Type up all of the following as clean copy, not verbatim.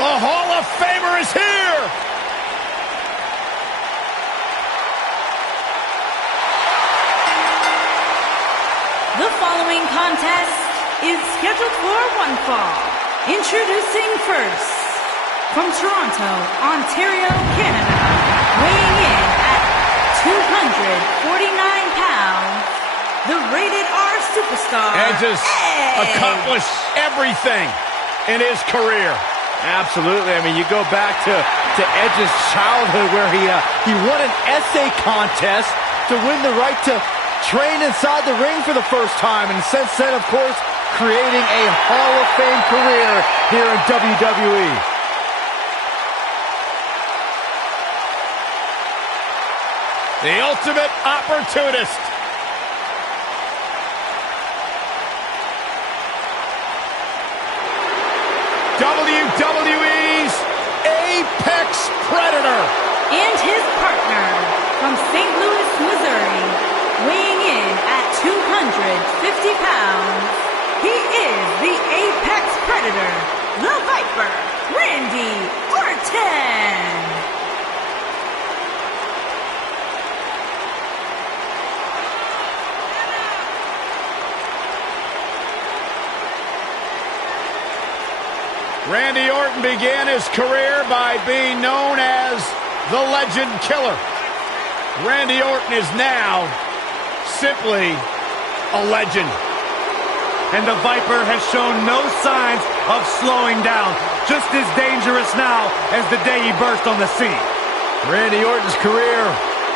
The Hall of Famer is here! The following contest is scheduled for one fall. Introducing first, from Toronto, Ontario, Canada, weighing in at 249 pounds, the Rated R superstar, Edge has accomplished everything in his career. Absolutely. I mean, you go back to Edge's childhood where he won an essay contest to win the right to train inside the ring for the first time, and since then, of course, creating a Hall of Fame career here in WWE. The ultimate opportunist. WWE's Apex Predator. And his partner, from St. Louis, Missouri, weighing in at 250 pounds, he is the Apex Predator, the Viper, Randy Orton. Randy Orton began his career by being known as the Legend Killer. Randy Orton is now simply a legend. And the Viper has shown no signs of slowing down. Just as dangerous now as the day he burst on the scene. Randy Orton's career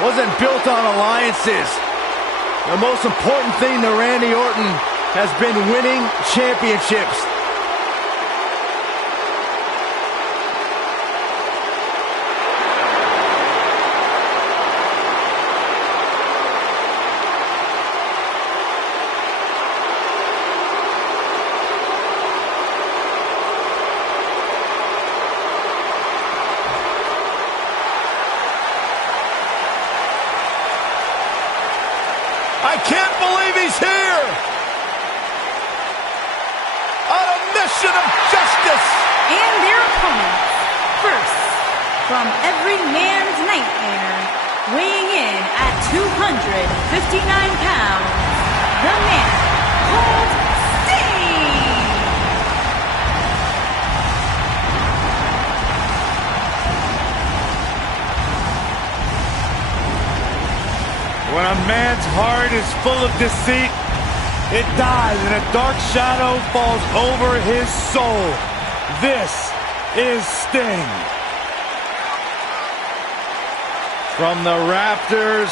wasn't built on alliances. The most important thing to Randy Orton has been winning championships. I can't believe he's here! On a mission of justice! And their opponents, first, from every man's nightmare, weighing in at 259 pounds, the man called Sting! When a man's heart is full of deceit, it dies and a dark shadow falls over his soul. This is Sting. From the rafters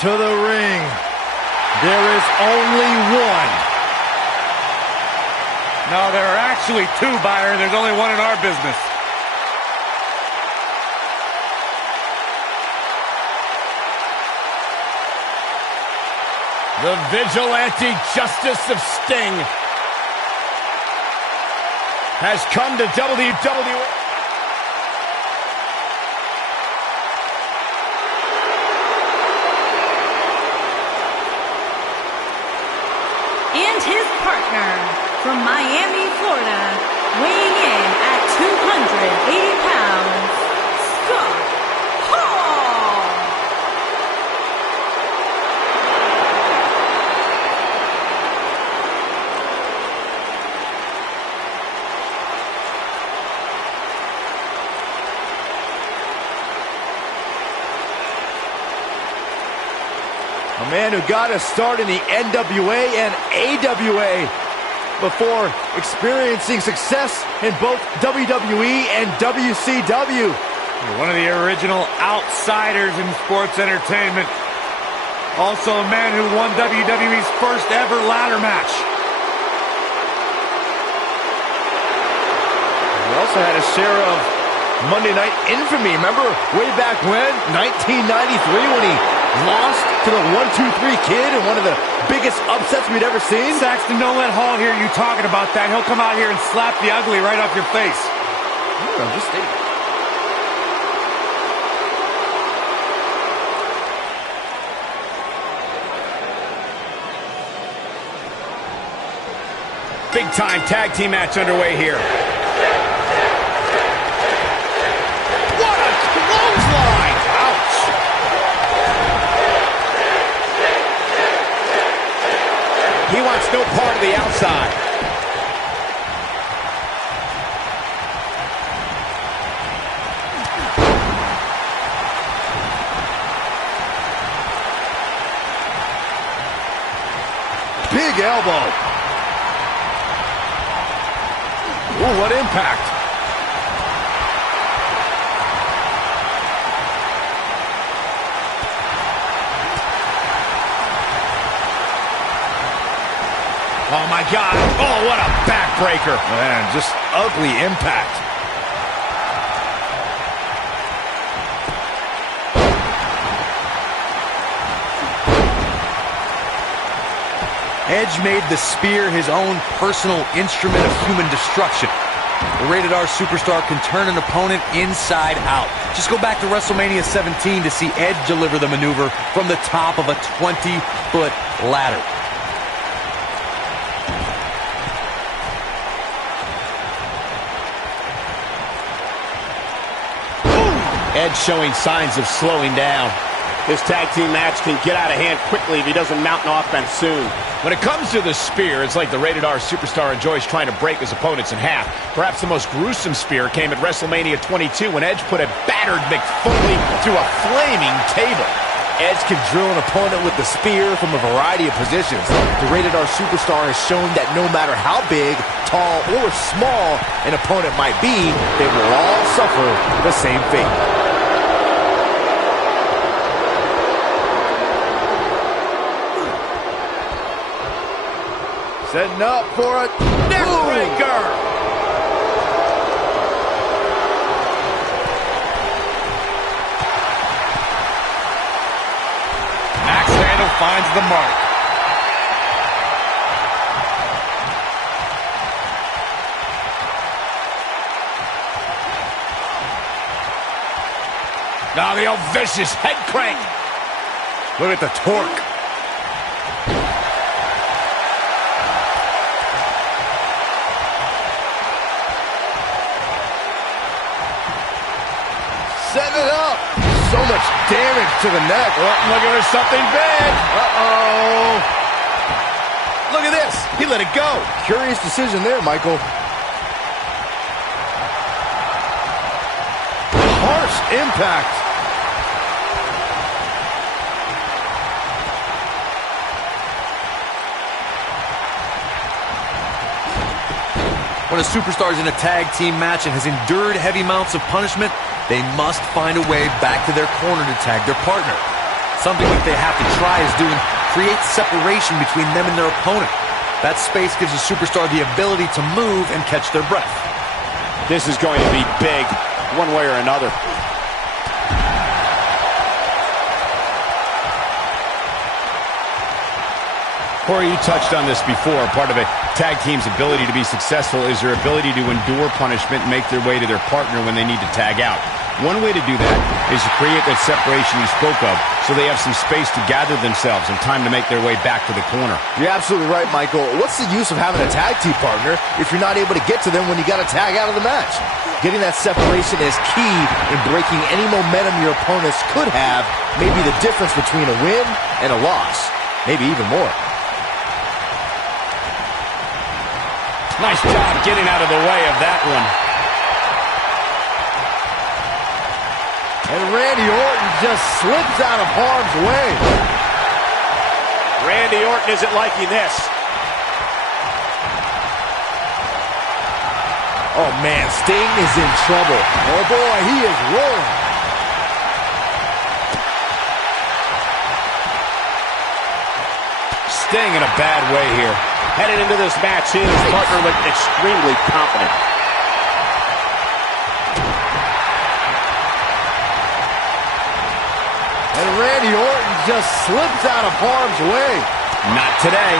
to the ring, there is only one. No, there are actually two, Byron. There's only one in our business. The vigilante justice of Sting has come to WWE. And his partner, from Miami, Florida, weighing in at 280 pounds, Scott Hall. A man who got us started in the NWA and AWA before experiencing success in both WWE and WCW. One of the original outsiders in sports entertainment. Also a man who won WWE's first ever ladder match. He also had a share of Monday Night Infamy. Remember way back when, 1993, when he lost to the 1-2-3 Kid in one of the biggest upsets we'd ever seen? Saxton, don't let Hall hear you talking about that. He'll come out here and slap the ugly right off your face. I'm just stating. Big time tag team match underway here. big elbow. Ooh, what impact. Oh, my God. Oh, what a backbreaker. Man, just ugly impact. Edge made the spear his own personal instrument of human destruction. The Rated R Superstar can turn an opponent inside out. Just go back to WrestleMania 17 to see Edge deliver the maneuver from the top of a 20-foot ladder. Edge showing signs of slowing down. This tag team match can get out of hand quickly if he doesn't mount an offense soon. When it comes to the spear, it's like the Rated R Superstar enjoys trying to break his opponents in half. Perhaps the most gruesome spear came at WrestleMania 22 when Edge put a battered Mick Foley through a flaming table. Edge can drill an opponent with the spear from a variety of positions. The Rated R Superstar has shown that no matter how big, tall, or small an opponent might be, they will all suffer the same fate. Setting up for a neckbreaker. Axe handle finds the mark. Now the old vicious head crank. Look at the torque. Setting it up. So much damage to the neck. Oh, looking for something big. Uh-oh. Look at this. He let it go. Curious decision there, Michael. Harsh impact. When a superstar is in a tag team match and has endured heavy amounts of punishment, they must find a way back to their corner to tag their partner. Something that they have to try is doing create separation between them and their opponent. That space gives a superstar the ability to move and catch their breath. This is going to be big, one way or another. Corey, you touched on this before. Part of a tag team's ability to be successful is their ability to endure punishment and make their way to their partner when they need to tag out. One way to do that is to create that separation you spoke of so they have some space to gather themselves and time to make their way back to the corner. You're absolutely right, Michael. What's the use of having a tag team partner if you're not able to get to them when you got to tag out of the match? Getting that separation is key in breaking any momentum your opponents could have, maybe the difference between a win and a loss, maybe even more. Nice job getting out of the way of that one. And Randy Orton just slips out of harm's way. Randy Orton isn't liking this. Oh, man, Sting is in trouble. Oh, boy, he is rolling. Sting in a bad way here. Headed into this match, he and his partner look extremely confident. And Randy Orton just slips out of harm's way. Not today.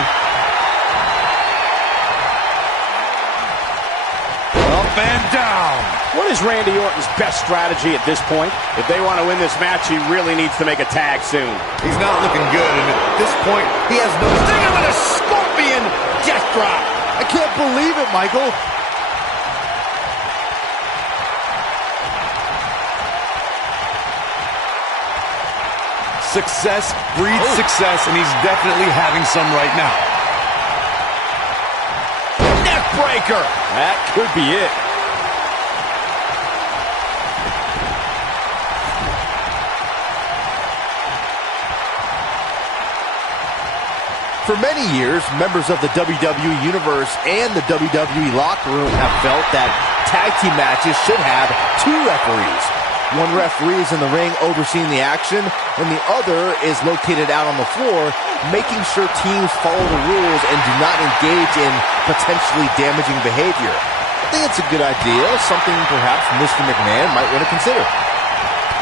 Up and down. What is Randy Orton's best strategy at this point? If they want to win this match, he really needs to make a tag soon. He's not looking good, and at this point, he has no... Sting him with a scorpion death drop. I can't believe it, Michael. Success breeds success, and he's definitely having some right now. Neck breaker. That could be it. For many years, members of the WWE Universe and the WWE locker room have felt that tag team matches should have two referees. One referee is in the ring overseeing the action, and the other is located out on the floor, making sure teams follow the rules and do not engage in potentially damaging behavior. I think it's a good idea, something perhaps Mr. McMahon might want to consider.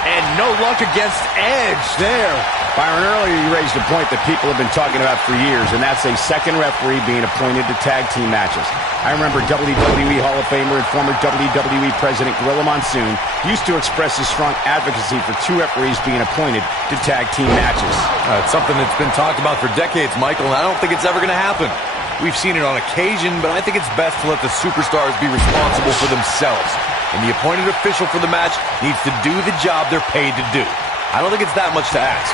And no luck against Edge there. Byron, earlier you raised a point that people have been talking about for years, and that's a second referee being appointed to tag team matches. I remember WWE Hall of Famer and former WWE President Gorilla Monsoon used to express his strong advocacy for two referees being appointed to tag team matches. It's something that's been talked about for decades, Michael, and I don't think it's ever going to happen. We've seen it on occasion, but I think it's best to let the superstars be responsible for themselves. And the appointed official for the match needs to do the job they're paid to do. I don't think it's that much to ask.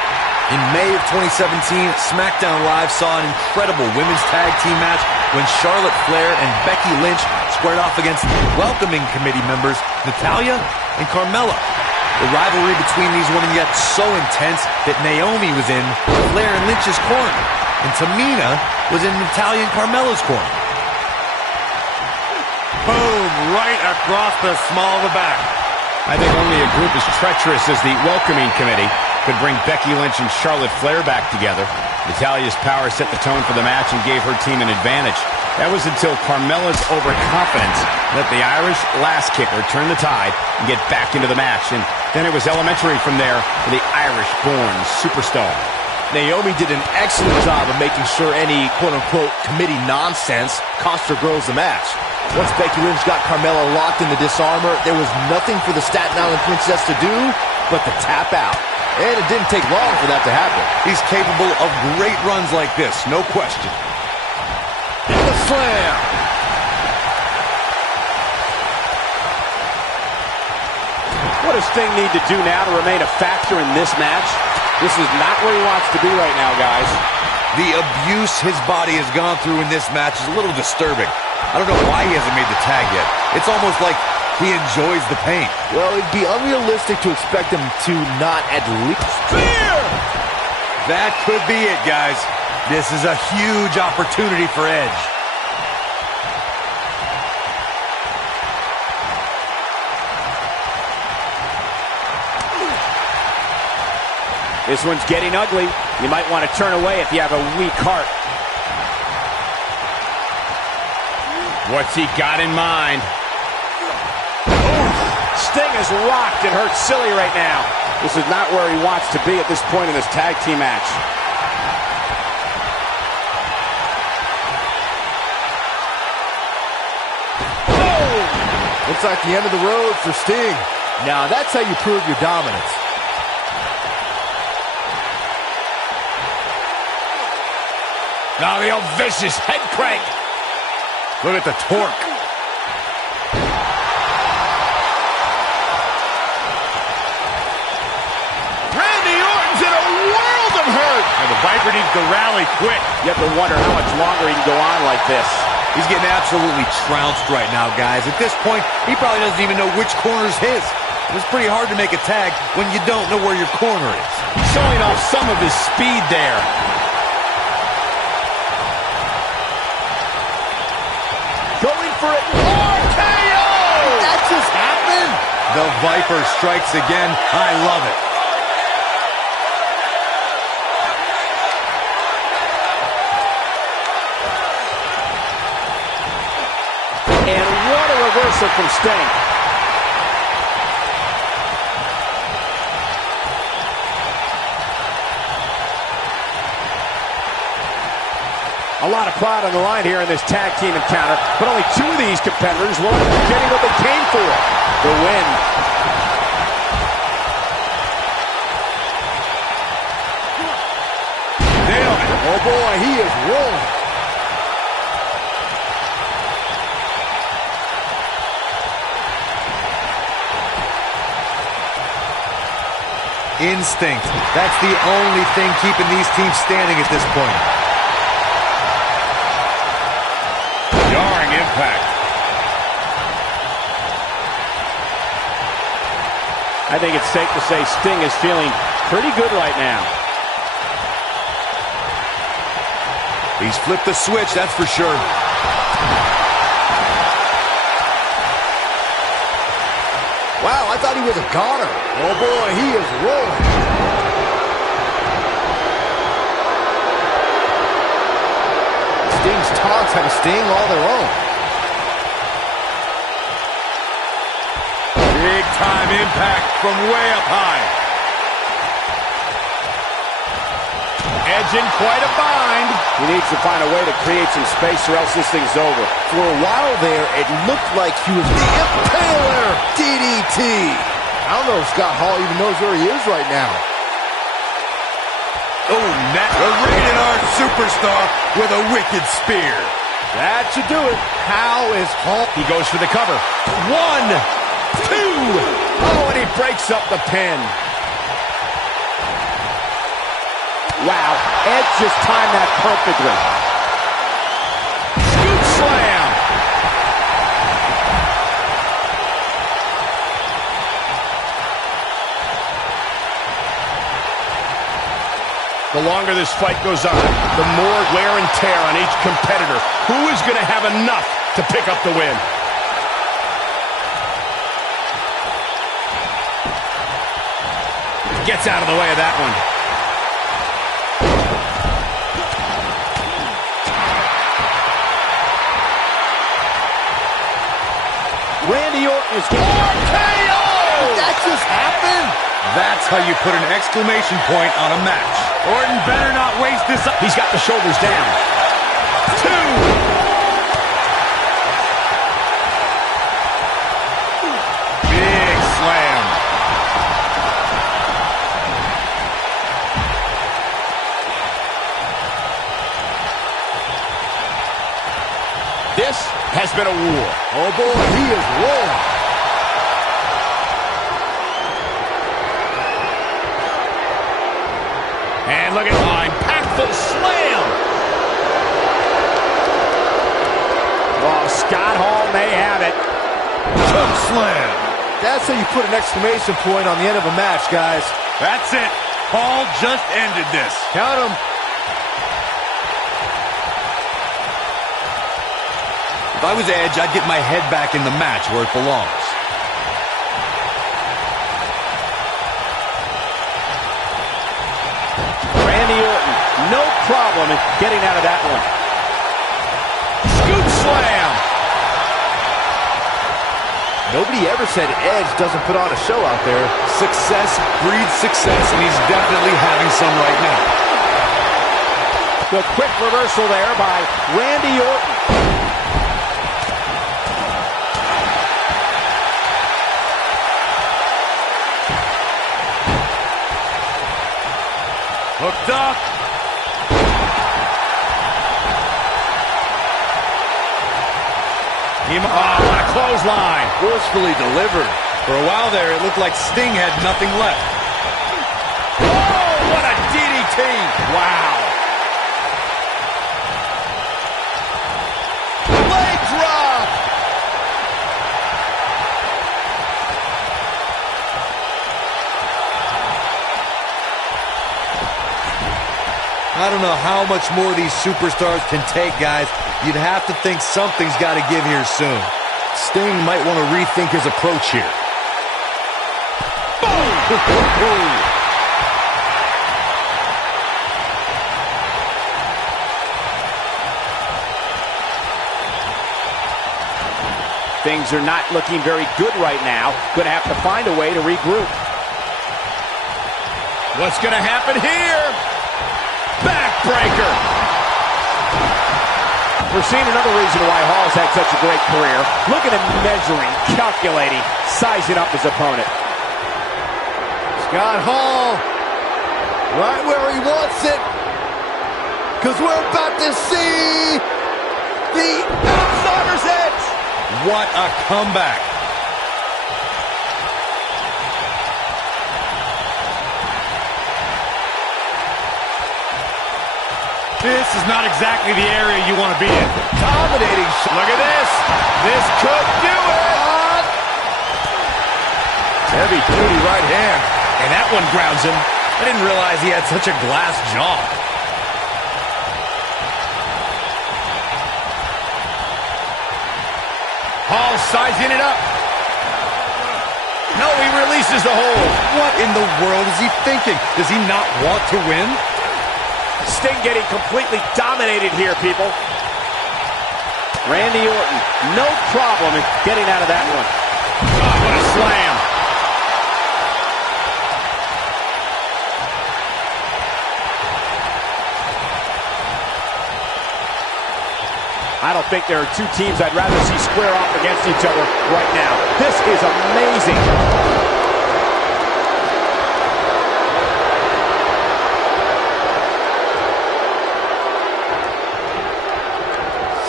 In May of 2017, SmackDown Live saw an incredible women's tag team match when Charlotte Flair and Becky Lynch squared off against welcoming committee members Natalya and Carmella. The rivalry between these women got so intense that Naomi was in Flair and Lynch's corner, and Tamina was in Natalya and Carmella's corner. Boom, right across the small of the back. I think only a group as treacherous as the welcoming committee could bring Becky Lynch and Charlotte Flair back together. Natalya's power set the tone for the match and gave her team an advantage. That was until Carmella's overconfidence let the Irish lass kicker turn the tide and get back into the match. And then it was elementary from there for the Irish-born superstar. Naomi did an excellent job of making sure any quote-unquote committee nonsense cost her girls the match. Once Becky Lynch got Carmella locked in the disarmor, there was nothing for the Staten Island Princess to do but to tap out. And it didn't take long for that to happen. He's capable of great runs like this, no question. And the slam! What does Sting need to do now to remain a factor in this match? This is not where he wants to be right now, guys. The abuse his body has gone through in this match is a little disturbing. I don't know why he hasn't made the tag yet. It's almost like he enjoys the pain. Well, it'd be unrealistic to expect him to not at least... Spear! That could be it, guys. This is a huge opportunity for Edge. This one's getting ugly. You might want to turn away if you have a weak heart. What's he got in mind? Sting is rocked and hurt silly right now. This is not where he wants to be at this point in this tag team match. Looks like the end of the road for Sting. Now, that's how you prove your dominance. Now the old vicious head crank. Look at the torque. Randy Orton's in a world of hurt. And the Viper needs to rally quick. You have to wonder how much longer he can go on like this. He's getting absolutely trounced right now, guys. At this point, he probably doesn't even know which corner's his. It's pretty hard to make a tag when you don't know where your corner is. Showing off some of his speed there. Going for it. RKO! That just happened? The Viper strikes again. I love it. And what a reversal from Sting. A lot of pride on the line here in this tag team encounter, but only two of these competitors will end up getting what they came for, the win. Nailed it. Oh boy, he is rolling. Instinct. That's the only thing keeping these teams standing at this point. Jarring impact. I think it's safe to say Sting is feeling pretty good right now. He's flipped the switch, that's for sure. Wow, I thought he was a goner. Oh boy, he is rolling. Sting's taunts have a sting all their own. Big time impact from way up high. Edge in quite a bind. He needs to find a way to create some space or else this thing's over. For a while there, it looked like he was the Impaler DDT. I don't know if Scott Hall even knows where he is right now. Oh, the Rated R Superstar with a wicked spear. That should do it. How is Hall? He goes for the cover. 1, 2. Oh, and he breaks up the pin. Wow, Edge just timed that perfectly. Scoop slam. The longer this fight goes on, the more wear and tear on each competitor. Who is going to have enough to pick up the win? Gets out of the way of that one. Randy Orton is RKO! That just happened? That's how you put an exclamation point on a match. Orton better not waste this up. He's got the shoulders down. 2. Big slam. This has been a war. Oh boy, he is rolling. And look at line. Impactful slam. Oh, Scott Hall may have it. Choke slam. That's how you put an exclamation point on the end of a match, guys. That's it. Hall just ended this. Count him. If I was Edge, I'd get my head back in the match where it belongs. Randy Orton, no problem in getting out of that one. Scoop slam. Nobody ever said Edge doesn't put on a show out there. Success breeds success, and he's definitely having some right now. The quick reversal there by Randy Orton. Hooked up. What a clothesline. Forcefully delivered. For a while there, it looked like Sting had nothing left. Oh, what a DDT. Wow. Leg drop. I don't know how much more these superstars can take, guys. You'd have to think something's got to give here soon. Sting might want to rethink his approach here. Boom! Things are not looking very good right now. Going to have to find a way to regroup. What's going to happen here? Backbreaker. We're seeing another reason why Hall's had such a great career. Look at him measuring, calculating, sizing up his opponent. Scott Hall, right where he wants it. Because we're about to see the Outsider's Edge. What a comeback. This is not exactly the area you want to be in. Dominating. Look at this. This could do it. Heavy duty right hand. And that one grounds him. I didn't realize he had such a glass jaw. Hall sizing it up. No, he releases the hold. What in the world is he thinking? Does he not want to win? Sting getting completely dominated here, people. Randy Orton, no problem in getting out of that one. Oh, what a slam. I don't think there are two teams I'd rather see square off against each other right now. This is amazing.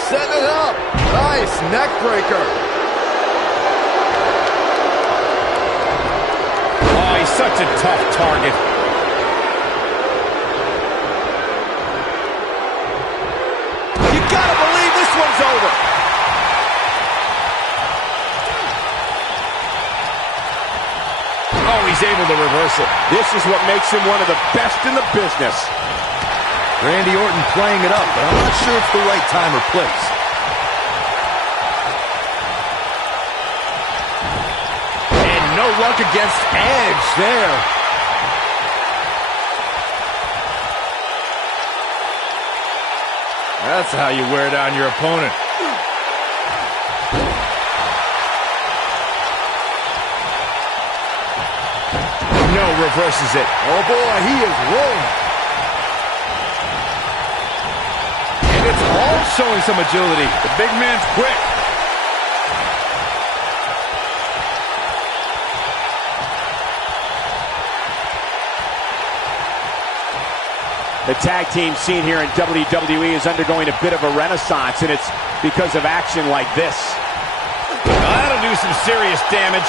Setting it up. Nice neck breaker. Oh, he's such a tough target. You gotta believe this one's over. Oh, he's able to reverse it. This is what makes him one of the best in the business. Randy Orton playing it up, but I'm not sure it's the right time or place. And no luck against Edge there. That's how you wear down your opponent. No, reverses it. Oh boy, he is rolling. And it's all showing some agility. The big man's quick. The tag team scene here in WWE is undergoing a bit of a renaissance, and it's because of action like this. That'll do some serious damage.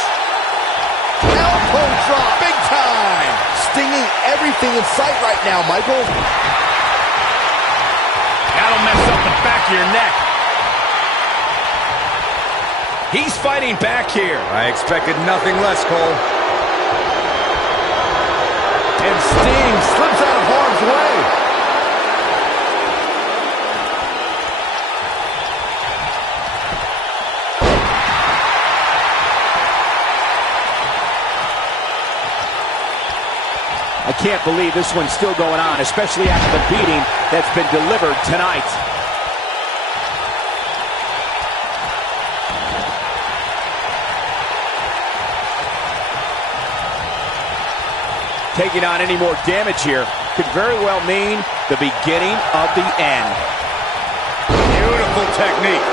Elbow drop. Big time. Stinging everything in sight right now, Michael. That'll mess up the back of your neck. He's fighting back here. I expected nothing less, Cole. And Sting slips out of harm's way. I can't believe this one's still going on, especially after the beating that's been delivered tonight. Taking on any more damage here could very well mean the beginning of the end. Beautiful technique.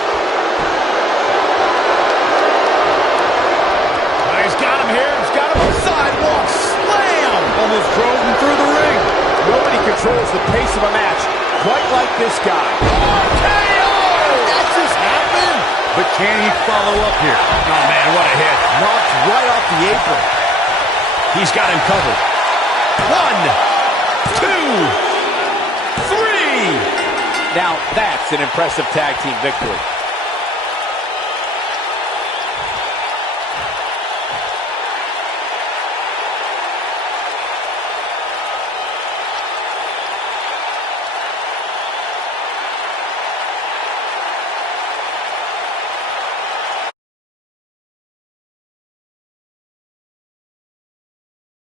He's got him here. He's got him on the sidewalk. Slam! Almost drove him through the ring. Nobody controls the pace of a match quite like this guy. RKO! That just happened. But can he follow up here? Oh, man, what a hit. Knocked right off the apron. He's got him covered. 1, 2, 3. Now that's an impressive tag team victory.